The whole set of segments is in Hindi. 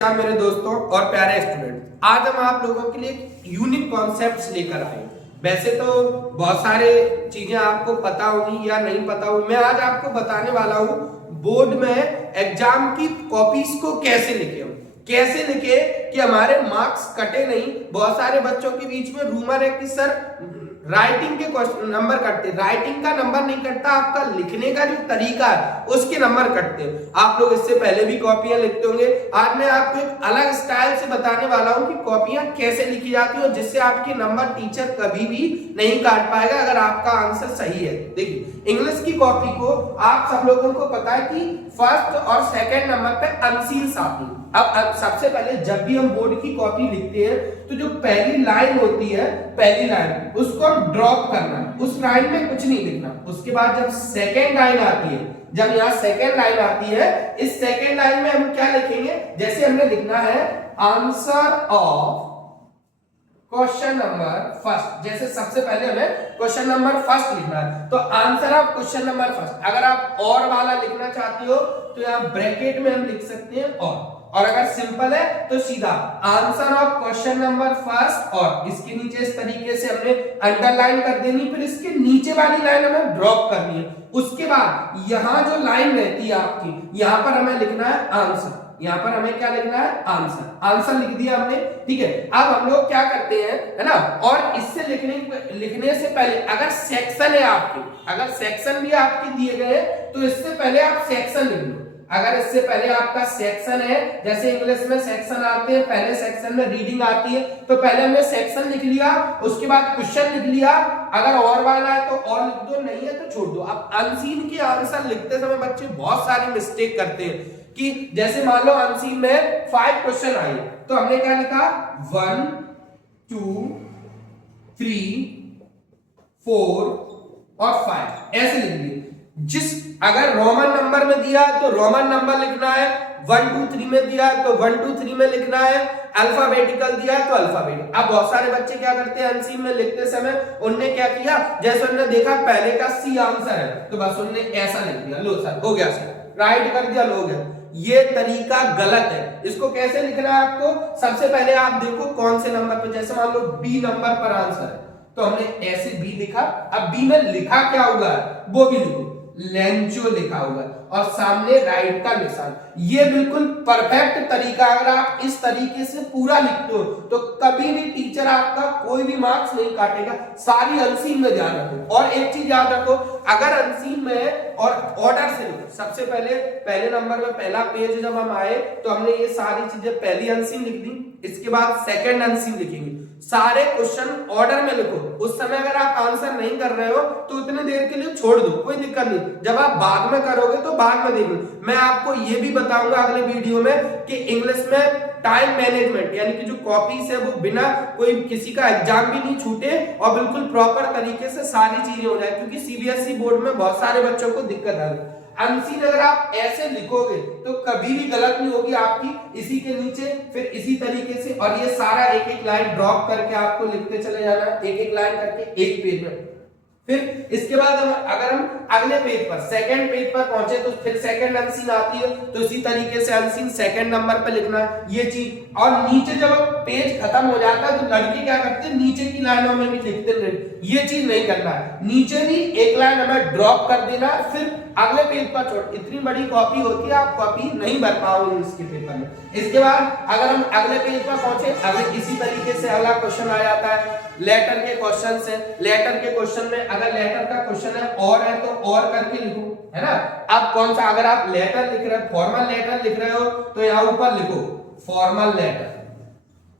मेरे दोस्तों और प्यारे स्टूडेंट, आज हम आप लोगों के लिए यूनिक कॉन्सेप्ट्स लेकर आए। वैसे तो बहुत सारे चीजें आपको पता होंगी या नहीं पता होगी। मैं आज आपको बताने वाला हूँ बोर्ड में एग्जाम की कॉपीज को कैसे लिखे, कैसे लिखे कि हमारे मार्क्स कटे नहीं। बहुत सारे बच्चों के बीच में रूमर है कि सर राइटिंग के क्वेश्चन नंबर कटते, राइटिंग का नंबर नहीं कटता, आपका लिखने का जो तरीका है उसके नंबर कटते हैं। आप लोग इससे पहले भी कॉपियां लिखते होंगे। आज मैं आपको एक अलग स्टाइल से बताने वाला हूं कि कॉपियां कैसे लिखी जाती है, जिससे आपके नंबर टीचर कभी भी नहीं काट पाएगा अगर आपका आंसर सही है। देखिए, इंग्लिश की कॉपी को आप सब लोगों को पता है कि फर्स्ट और सेकेंड नंबर पे अनसील्स आती है। अब सबसे पहले जब भी हम बोर्ड की कॉपी लिखते हैं तो जो पहली लाइन होती है, पहली लाइन उसको हम ड्रॉप करना है, उस लाइन में कुछ नहीं लिखना। उसके बाद जब सेकेंड लाइन आती है, जब यहाँ सेकेंड लाइन आती है, इस सेकेंड लाइन में हम क्या लिखेंगे, जैसे हमने लिखना है answer of question number first. जैसे सबसे पहले हमें क्वेश्चन नंबर फर्स्ट लिखना है, तो answer of question number first. अगर आप और वाला लिखना चाहती हो तो यहाँ ब्रैकेट में हम लिख सकते हैं और अगर सिंपल है तो सीधा answer of question number first, और इसके नीचे इस तरीके से हमने अंडरलाइन कर देनी, फिर इसके नीचे वाली लाइन हमें ड्रॉप करनी है। उसके बाद यहाँ जो लाइन रहती है आपकी, यहाँ पर हमें लिखना है आंसर। यहाँ पर हमें क्या लिखना है, आंसर। आंसर लिख दिया हमने, ठीक है। अब हम लोग क्या करते हैं, है ना, और इससे लिखने से पहले अगर सेक्शन है आपके, अगर सेक्शन भी आपके दिए गए तो इससे पहले आप सेक्शन लिख लो। अगर इससे पहले आपका सेक्शन है, जैसे इंग्लिश में सेक्शन आते हैं, पहले सेक्शन में रीडिंग आती है, तो पहले हमने सेक्शन लिख लिया, उसके बाद क्वेश्चन लिख लिया। अगर और वाला है तो और लिख दो, नहीं है तो छोड़ दो। अब अनसीन के आंसर लिखते समय बच्चे बहुत सारी मिस्टेक करते हैं कि जैसे मान लो अनसीन में 5 क्वेश्चन आए तो हमने क्या लिखा, 1 2 3 4 और 5 ऐसे लिख दिए। अगर रोमन नंबर में दिया है तो रोमन नंबर लिखना है, 1 2 3 में दिया है तो 1 2 3 में लिखना है, अल्फाबेटिकल दिया है तो अल्फाबेटिकल। अब बहुत सारे बच्चे क्या करते हैं, अनसीन में लिखते समय उनने क्या किया, जैसे उन्होंने देखा पहले का सी आंसर है तो बस उन्होंने ऐसा लिख दिया, लो सर हो गया, सर राइट कर दिया, लो गया। ये तरीका गलत है। इसको कैसे लिखना है आपको, सबसे पहले आप देखो कौन से नंबर पर, जैसे मान लो बी नंबर पर आंसर है तो हमने ऐसे बी लिखा। अब बी में लिखा क्या होगा वो भी लिखो, लेंचो लिखा होगा और सामने राइट का निशान। ये बिल्कुल परफेक्ट तरीका। अगर आप इस तरीके से पूरा लिखते हो तो कभी भी टीचर आपका कोई भी मार्क्स नहीं काटेगा। सारी अनसीन में ध्यान रखो। और एक चीज याद रखो, अगर अनसीन में और ऑर्डर से लिखो, सबसे पहले नंबर में पहला पेज जब हम आए तो हमने ये सारी चीजें पहली अनसीन लिख दी, इसके बाद सेकंड अनसीन लिखेंगे। सारे क्वेश्चन ऑर्डर में लिखो। उस समय अगर आप आंसर नहीं कर रहे हो तो उतने देर के लिए छोड़ दो, कोई दिक्कत नहीं। जब आप बाद में करोगे तो बाद में देख लो। मैं आपको ये भी बताऊंगा अगले वीडियो में कि इंग्लिश में टाइम मैनेजमेंट, यानी कि जो कॉपीज है वो बिना कोई किसी का एग्जाम भी नहीं छूटे और बिल्कुल प्रॉपर तरीके से सारी चीजें हो जाए, क्योंकि सीबीएसई बोर्ड में बहुत सारे बच्चों को दिक्कत आ रही है। अनसीन अगर आप ऐसे लिखोगे तो कभी भी गलत नहीं होगी आपकी। इसी के नीचे फिर इसी तरीके से, और ये सारा एक एक लाइन ड्रॉप करके आपको लिखते चले जाना, एक एक लाइन करके एक पेज में। फिर इसके बाद अगर हम अगले पेज पर, सेकंड पेज पर पहुंचे तो फिर सेकंड अनसीन आती है, तो इसी तरीके से अनसीन सेकंड नंबर पर लिखना है, ये चीज। और नीचे जब पेज खत्म हो जाता है तो लड़के क्या करते हैं, नीचे की लाइनों में भी लिखते हैं। ये चीज नहीं करना है, नीचे भी एक लाइन हमें ड्रॉप कर देना, फिर अगले पेज पर छोड़। इतनी बड़ी कॉपी होती है, आप कॉपी नहीं भर पाओगे इसके पेपर में। इसके बाद अगर हम अगले पेज पर पहुंचे, अगर इसी तरीके से अगला क्वेश्चन आ जाता है, लेटर के क्वेश्चन से। लेटर के क्वेश्चन में अगर लेटर का क्वेश्चन है तो और करके लिखो, है ना। अब कौन सा, अगर आप लेटर लिख रहे हो, फॉर्मल लेटर लिख रहे हो तो यहाँ ऊपर लिखो फॉर्मल लेटर,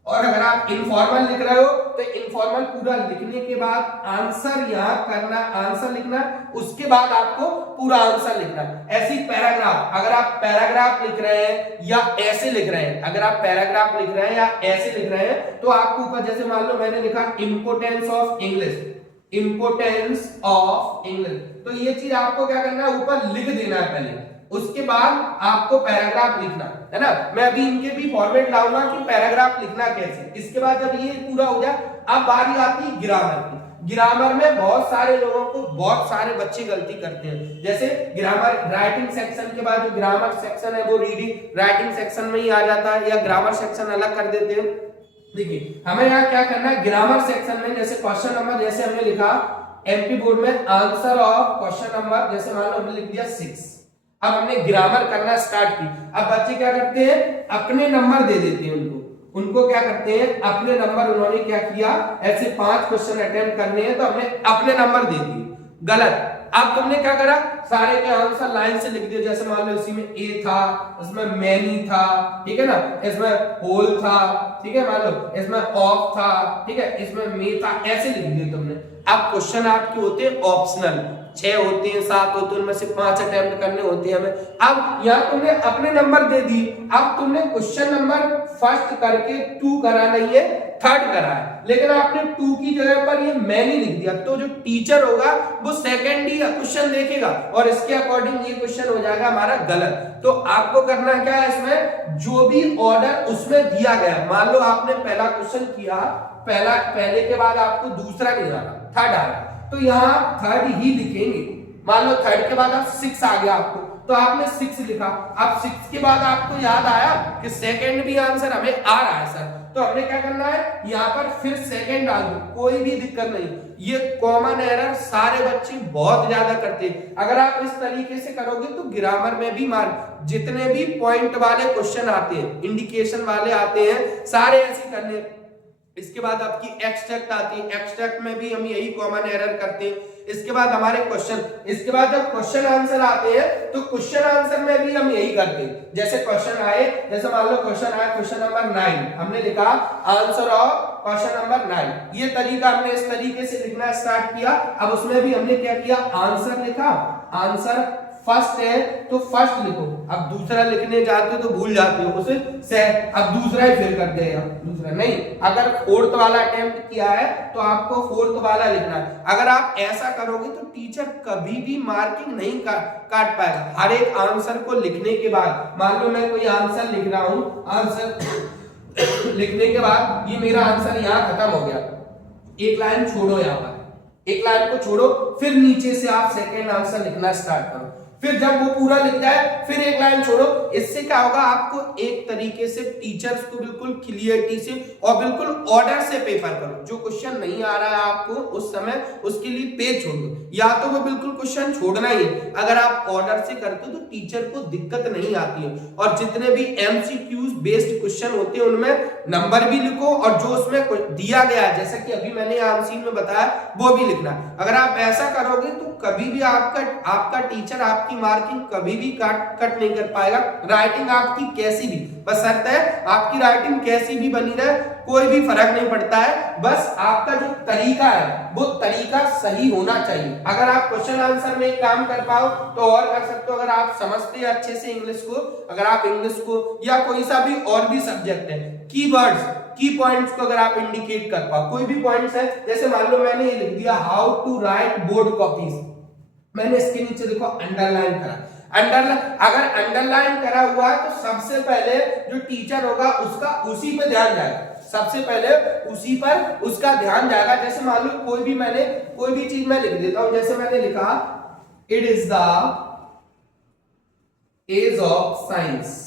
और अगर आप इनफॉर्मल लिख रहे हो तो इनफॉर्मल पूरा लिखने के बाद आंसर यहाँ करना, आंसर लिखना, उसके बाद आपको पूरा आंसर लिखना। ऐसी पैराग्राफ, अगर आप पैराग्राफ लिख रहे हैं या ऐसे लिख रहे हैं, अगर आप पैराग्राफ लिख रहे हैं या ऐसे लिख रहे हैं तो आपको ऊपर, जैसे मान लो मैंने लिखा importance of English, importance of English, तो ये चीज आपको क्या करना है, ऊपर लिख देना है पहले, उसके बाद आपको पैराग्राफ लिखना है ना। मैं अभी इनके भी फॉर्मेट लाऊंगा कि पैराग्राफ लिखना कैसे। इसके बाद जब ये पूरा हो जाए, अब बारी आती है ग्रामर की। ग्रामर में बहुत सारे लोगों को बहुत सारे बच्चे गलती करते हैं। जैसे ग्रामर राइटिंग सेक्शन के बाद जो ग्रामर सेक्शन है वो रीडिंग राइटिंग सेक्शन में ही आ जाता है, या ग्रामर सेक्शन अलग कर देते हैं। देखिए हमें यहाँ क्या करना है, ग्रामर सेक्शन में जैसे क्वेश्चन नंबर, जैसे हमने लिखा एमपी बोर्ड में आंसर ऑफ क्वेश्चन नंबर, जैसे मान लो हमने लिख दिया 6। अब हमने ग्रामर करना स्टार्ट की। अब बच्चे क्या करते हैं, अपने नंबर दे देते हैं उनको क्या करते हैं, अपने नंबर, उन्होंने क्या किया, ऐसे 5 क्वेश्चन अटेम्प्ट करने हैं तो हमने अपने नंबर दे दिए, गलत। अब तुमने क्या करा, सारे के आंसर लाइन से लिख दिए। जैसे मान लो इसी में ए था, इसमें मैनी था, ठीक है ना, इसमें होल था, ठीक है, मान लो इसमें ऑफ था, ठीक है, इसमें मे था, ऐसे लिख दिए तुमने। अब क्वेश्चन आपके होते हैं ऑप्शनल, 6 होते हैं 7 होते हैं, उनमें से 5 अटेम्प्ट करने होते हैं हमें। अब यहाँ तुमने अपने नंबर दे दिए, अब तुमने क्वेश्चन नंबर फर्स्ट करके 2 करा नहीं है, 3rd करा है, लेकिन आपने 2 की जगह पर ये मैनी लिख दिया, तो जो टीचर होगा वो सेकंड ही क्वेश्चन देखेगा और इसके अकॉर्डिंग ये क्वेश्चन हो जाएगा हमारा गलत। तो आपको करना क्या है, इसमें जो भी ऑर्डर उसमें दिया गया, मान लो आपने पहला क्वेश्चन किया, पहले के बाद आपको दूसरा नहीं आ रहा, 3rd आ रहा, तो यहाँ 3rd ही लिखेंगे। मान लो 3rd के बाद आप 6 आ गया आपको, तो आपने 6 लिखा। अब 6 के बाद आपको याद आया कि सेकंड भी आंसर हमें आ रहा है सर, तो हमने क्या करना है, यहाँ पर फिर सेकंड डाल दो, कोई भी दिक्कत नहीं। ये कॉमन एरर सारे बच्चे बहुत ज्यादा करते हैं। अगर आप इस तरीके से करोगे तो ग्रामर में भी जितने भी पॉइंट वाले क्वेश्चन आते हैं, इंडिकेशन वाले आते हैं, सारे ऐसे करने। इसके बाद आपकी एक्सट्रैक्ट आती है, एक्सट्रैक्ट में भी हम यही कॉमन एरर करते हैं। इसके बाद हमारे क्वेश्चन, इसके बाद जब क्वेश्चन आंसर आते हैं तो क्वेश्चन आंसर में भी हम यही करते हैं। जैसे क्वेश्चन आए, जैसे मान लो क्वेश्चन आया क्वेश्चन नंबर 9, हमने लिखा आंसर ऑफ क्वेश्चन नंबर 9, ये तरीका हमने इस तरीके से लिखना स्टार्ट किया। अब उसमें भी हमने क्या किया, आंसर लिखा, आंसर फर्स्ट है तो फर्स्ट लिखो, अब दूसरा लिखने जाते हो तो भूल जाते हो उसे से, अब दूसरा ही फिर कर दिया, दूसरा नहीं। अगर 4th वाला अटेम्प्ट किया है तो आपको 4th वाला लिखना है। अगर आप ऐसा करोगे तो टीचर कभी भी मार्किंग नहीं काट पाएगा। हर एक आंसर को लिखने के बाद, मान लो मैं कोई आंसर लिख रहा हूं, आंसर लिखने के बाद ये मेरा आंसर यहाँ खत्म हो गया, एक लाइन छोड़ो, यहाँ पर एक लाइन को छोड़ो, फिर नीचे से आप सेकेंड आंसर लिखना स्टार्ट करो। फिर जब वो पूरा लिख जाए फिर एक लाइन छोड़ो। इससे क्या होगा, आपको एक तरीके से टीचर्स को बिल्कुल क्लियरिटी से और बिल्कुल ऑर्डर से पेपर करो। जो क्वेश्चन नहीं आ रहा है आपको उस समय, उसके लिए पेज छोड़ दो, या तो वो बिल्कुल क्वेश्चन छोड़ना ही है। अगर आप ऑर्डर से करते हो तो टीचर को दिक्कत नहीं आती है। और जितने भी एमसीक्यूज बेस्ड क्वेश्चन होते हैं उनमें नंबर भी लिखो, और जो उसमें दिया गया है जैसा कि अभी मैंने आंसर में बताया वो भी लिखना। अगर आप ऐसा करोगे तो कभी भी आपका टीचर आपकी मार्किंग कभी भी कट नहीं कर पाएगा। राइटिंग आपकी कैसी भी, बस शर्त है आपकी राइटिंग कैसी भी बनी रहे, कोई भी फर्क नहीं पड़ता है, बस आपका जो तरीका है वो तरीका सही होना चाहिए। अगर आप क्वेश्चन आंसर में काम कर पाओ तो और कर सकते हो। अगर आप समझते हैं अच्छे से इंग्लिश को, अगर आप इंग्लिश को या कोई सा भी और भी सब्जेक्ट है, कीवर्ड्स, की पॉइंट्स को अगर आप इंडिकेट कर पाओ, कोई भी पॉइंट्स है, जैसे मान लो मैंने ये लिख दिया how to write board copies, मैंने इसके नीचे देखो अंडरलाइन करा। अगर अंडरलाइन करा हुआ है तो सबसे पहले जो टीचर होगा उसका उसी पे ध्यान जाएगा, सबसे पहले उसी पर उसका ध्यान जाएगा। जैसे मान लो कोई भी चीज मैं लिख देता हूं, जैसे मैंने लिखा it is the age of science.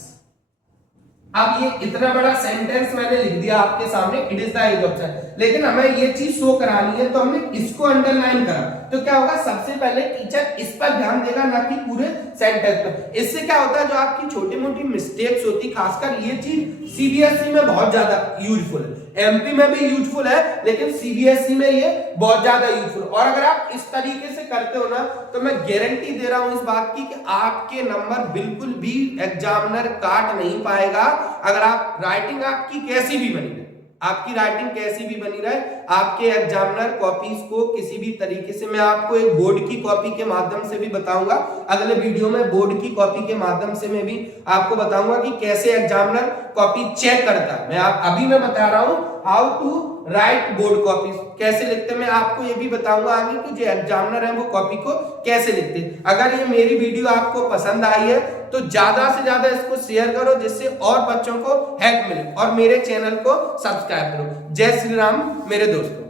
अब ये इतना बड़ा सेंटेंस मैंने लिख दिया आपके सामने, it is the age of science, लेकिन हमें ये चीज शो करानी है तो हमने इसको अंडरलाइन करा। तो क्या होगा, सबसे पहले टीचर इस पर ध्यान देगा, ना कि पूरे सेंटेंस पर। इससे क्या होता है, जो आपकी छोटी मोटी मिस्टेक्स होती, खासकर ये चीज सीबीएसई में बहुत ज्यादा यूजफुल है, एमपी में भी यूजफुल है, लेकिन सीबीएसई में ये बहुत ज्यादा यूजफुल। और अगर आप इस तरीके से करते हो ना तो मैं गारंटी दे रहा हूं इस बात की कि आपके नंबर बिल्कुल भी एग्जामिनर काट नहीं पाएगा। अगर आप राइटिंग आपकी कैसी भी बनी रहे, आपकी राइटिंग कैसी भी बनी रहे, आपके एग्जामिनर कॉपीज को किसी भी तरीके से, मैं आपको एक बोर्ड की कॉपी के माध्यम से भी बताऊंगा, अगले वीडियो में बोर्ड की कॉपी के माध्यम से मैं भी आपको बताऊंगा कि कैसे एग्जामिनर कॉपी चेक करता है। अभी मैं बता रहा हूं how to write board copies कैसे लिखते हैं, मैं आपको ये भी बताऊंगा आगे कि जो एग्जामिनर है वो कॉपी को कैसे लिखते हैं। अगर ये मेरी वीडियो आपको पसंद आई है तो ज्यादा से ज्यादा इसको शेयर करो, जिससे और बच्चों को हेल्प मिले, और मेरे चैनल को सब्सक्राइब करो। जय श्री राम मेरे दोस्तों।